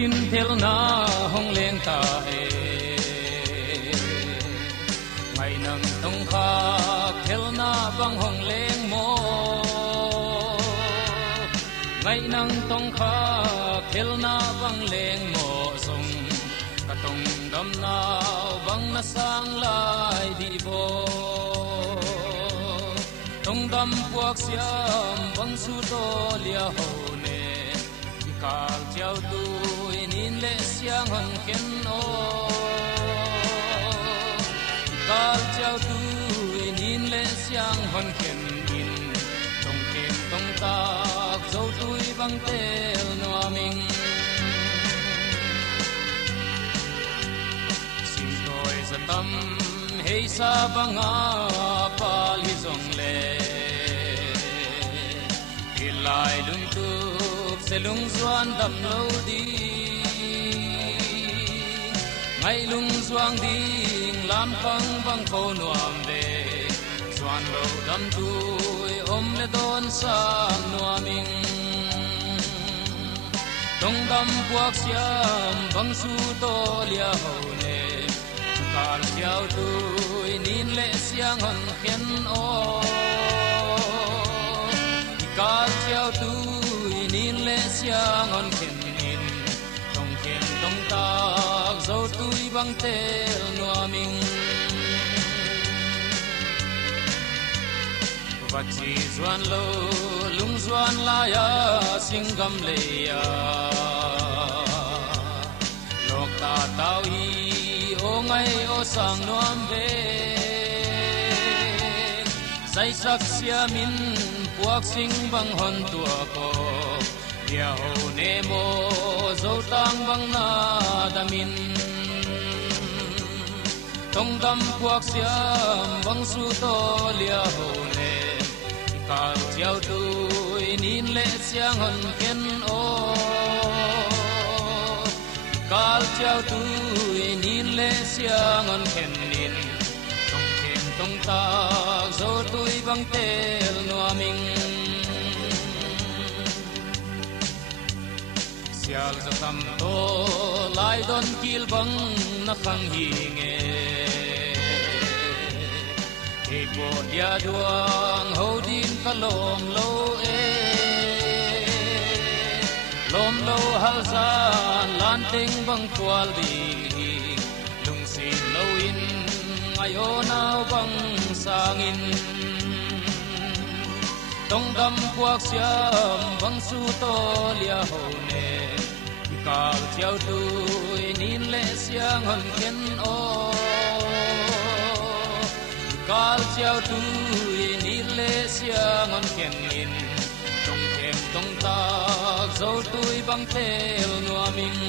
sin thel na hong leng ta e ngày nang tong kha thel na bang hong leng mo ngày nang tong kha thel na bang leng mo song ka tong dam na bang na sang lai di bo tong dam puak siam bang su to lia ho ne kal chiao tu in le siang hon ken o kal chiao tu in le siang hon ken in tong kem tong ta zo tui bang tel no aming sim toi za tam hei sa banga pa li zong le ilai lung tu selung zuan dam lo di ngày lung zuang ding lam phang bang ko nuam de zuan lo dam tui om le don sang nuaming dong dam puak siam bang su to lia ho ne kal chiao tui nin le siang hon khen o kal chiao tui nin le siang on khen in tong khen tong ta zo tui bang tel nuaming wat chi zuan lo lung zuan la ya singam le ya lok ta tao hi o ngai o sang nuam ve sai sak sia min puak sing bang hon tua ko dia ho ne mo zo tang bang na damin tong dam puak siam bang su to lia ho ne kal chiao tu in le siang hon ken o kal chiao tu in le siang hon ken in tong kem tong ta zo tui bang tel nuaming sial za tam to lai don kil bang na khang hi nge e bo dia duang ho din ka lom lo e lom lo hal san lan ting bang kwal di lung sin lo in ayo nao bang sangin tong dam puak siam bang su to lia ho ne kal chiao tu in le siang hon ken o kal chiao tu in le siang hon ken in tong kem tong ta zo tui bang tel nuaming